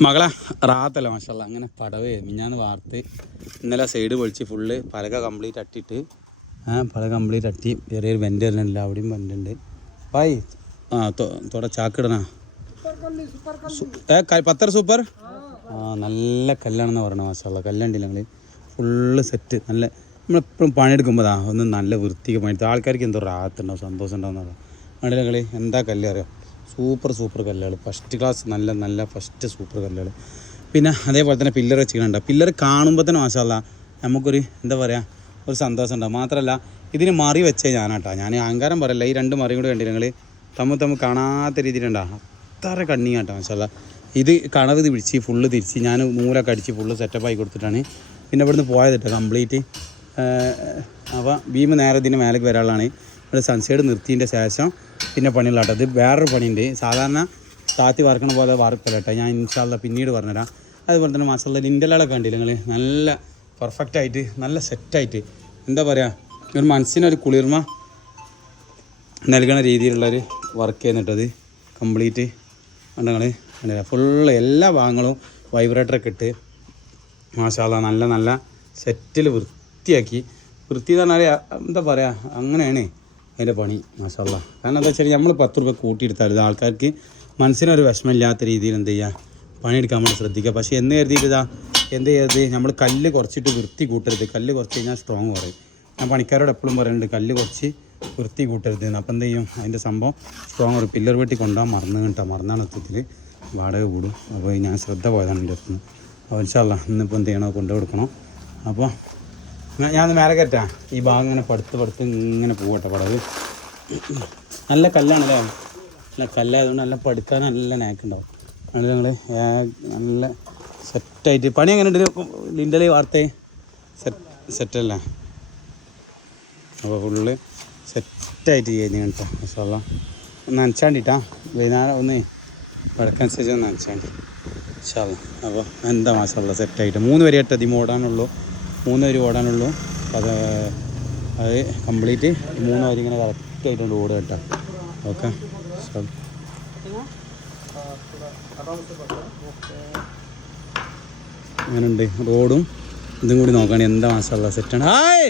മകളെ റാത്തല്ല മാഷല്ല അങ്ങനെ പടവ് മിഞ്ഞാന്ന് വാർത്ത് ഇന്നലെ സൈഡ് പൊളിച്ച് ഫുള്ള് പലക കംപ്ലീറ്റ് അട്ടിട്ട് ആ പലക കംപ്ലീറ്റ് അട്ടി. ചെറിയൊരു വെന്റ് വരുന്നുണ്ട്. അവിടെയും വെന്റുണ്ട് ബായ് ആ തോടെ ചാക്കിടണ. പത്തര സൂപ്പർ ആ നല്ല കല്ലാണെന്ന് പറയണ മാഷല്ല കല്ലുണ്ടില്ല ഞങ്ങൾ ഫുള്ള് സെറ്റ് നല്ല നമ്മളെപ്പോഴും പണിയെടുക്കുമ്പോൾ ഒന്ന് നല്ല വൃത്തിക്ക് പണിയെടുത്ത്. ആൾക്കാർക്ക് എന്തോ റാത്തുണ്ടാവും സന്തോഷം ഉണ്ടാവുന്ന മണിലെ കളി എന്താ കല്ല് അറിയാം? സൂപ്പർ സൂപ്പർ കല്ലുകൾ ഫസ്റ്റ് ക്ലാസ് നല്ല നല്ല ഫസ്റ്റ് സൂപ്പർ കല്ലുകൾ പിന്നെ അതേപോലെ തന്നെ പില്ലർ വെച്ചിട്ടുണ്ട് പില്ലർ കാണുമ്പോൾ തന്നെ മാഷല്ല നമുക്കൊരു എന്താ പറയുക ഒരു സന്തോഷം ഉണ്ടാവും. മാത്രമല്ല ഇതിന് മറി വെച്ചേ ഞാനാട്ടാ. ഞാൻ അഹങ്കാരം പറയല്ല. ഈ രണ്ട് മറിയും കൂടെ കണ്ടിട്ടുണ്ടെങ്കിൽ തമ്മിൽ തമ്മിൽ കാണാത്ത രീതിയിലുണ്ടാ അത്ര കണ്ണി കേട്ടോ മാഷല്ല ഇത് കണവ് പിടിച്ച് ഫുള്ള് തിരിച്ച് ഞാൻ നൂലൊക്കെ അടിച്ച് ഫുള്ള് സെറ്റപ്പായി കൊടുത്തിട്ടാണ്. പിന്നെ ഇവിടുന്ന് പോയത് കേട്ടോ കംപ്ലീറ്റ് അപ്പോൾ ഭീമ നേരെ ഇതിന്റെ മേലേക്ക് വരാനുള്ളതാണ്. ഇവിടെ സൺസൈഡ് നിർത്തിയതിന്റെ ശേഷം പിന്നെ പണികളാട്ടോ. ഇത് വേറൊരു പണിയുണ്ട്. സാധാരണ താത്തി വറക്കണ പോലെ വറുക്കല കേട്ടോ ഞാൻ ഇൻഷാല്ല പിന്നീട് പറഞ്ഞുതരാം. അതുപോലെ തന്നെ മസാല ലിന്റലൊക്കെ കണ്ടില്ല നിങ്ങൾ നല്ല പെർഫെക്റ്റ് ആയിട്ട് നല്ല സെറ്റായിട്ട് എന്താ പറയുക ഒരു മനസ്സിനൊരു കുളിർമ നൽകണ രീതിയിലുള്ളൊരു വർക്ക് ചെയ്യുന്നിട്ടത് കംപ്ലീറ്റ് കണ്ടങ്ങൾ ഫുള്ള് എല്ലാ ഭാഗങ്ങളും വൈബ്രേറ്ററൊക്കെ ഇട്ട് മാഷാല നല്ല നല്ല സെറ്റിൽ വൃത്തിയാക്കി. വൃത്തി എന്ന് പറഞ്ഞാൽ എന്താ പറയുക അങ്ങനെയാണ്. അതിന്റെ പണി മാഷാല്ല കാരണം എന്താ വെച്ചാൽ നമ്മൾ പത്ത് രൂപ കൂട്ടിയെടുത്താൽ ഇത് ആൾക്കാർക്ക് മനസ്സിനൊരു വിഷമമില്ലാത്ത രീതിയിൽ എന്ത് ചെയ്യുക പണിയെടുക്കാൻ വേണ്ടി ശ്രദ്ധിക്കുക. പക്ഷേ എന്ന് കരുതിയിട്ട് എന്ത് ചെയ്യരുത്? നമ്മൾ കല്ല് കുറച്ചിട്ട് വൃത്തി കൂട്ടരുത്. കല്ല് കുറച്ച് കഴിഞ്ഞാൽ സ്ട്രോങ് കുറയും ഞാൻ പണിക്കാരോട് എപ്പോഴും പറയുന്നുണ്ട് കല്ല് കുറച്ച് വൃത്തി കൂട്ടരുത്. അപ്പം എന്ത് ചെയ്യും? അതിന്റെ സംഭവം സ്ട്രോങ് കുറയും പില്ലർ വെട്ടി കൊണ്ടുപോകാൻ മറന്നു കേട്ടോ. മറന്നാണ് എത്തത്തിൽ വാടക കൂടും. അപ്പോൾ ഞാൻ ശ്രദ്ധ പോയതാണ് എന്റെ അടുത്ത് നിന്ന്. അപ്പോൾ ഇന്നിപ്പോൾ എന്ത് ചെയ്യണോ കൊണ്ടു അപ്പോൾ ഞാൻ മേലെ കയറ്റാ. ഈ ഭാഗം ഇങ്ങനെ പടുത്ത് പടുത്ത് ഇങ്ങനെ പോകട്ടെ പടവ്. നല്ല കല്ലാണല്ലേ? നല്ല കല്ലായതുകൊണ്ട് നല്ല പഠിക്കാൻ നല്ല നാക്കുണ്ടാവും അത് ഞങ്ങൾ നല്ല സെറ്റായിട്ട് പണി എങ്ങനെ ഉണ്ട്? ലിൻഡലി വാർത്തേ? സെറ്റ് സെറ്റല്ല അപ്പോൾ ഫുള്ള് സെറ്റായിട്ട് ചെയ്യുന്നു കേട്ടോ. മസാല. നനച്ചാണ്ടിട്ടാ. വൈകുന്നേരം ഒന്ന് പഴക്കനുസരിച്ച് ഒന്ന് നനച്ചാണ്ടി. ഇൻഷാല്ല അപ്പോൾ എന്താ മസാല സെറ്റായിട്ട് മൂന്ന് വരെ അതി അതിമ ഓടാനുള്ളൂ മൂന്ന് വരി ഓടാനുള്ളൂ. അത് അത് കംപ്ലീറ്റ് മൂന്ന് വരി ഇങ്ങനെ കറക്റ്റായിട്ടുണ്ട് ഓടുക കേട്ടോ. ഓക്കെ. അങ്ങനെയുണ്ട്. റോഡും ഇതും കൂടി നോക്കുകയാണെങ്കിൽ എന്താ മാസമുള്ള സെറ്റാണ് ഹായ്!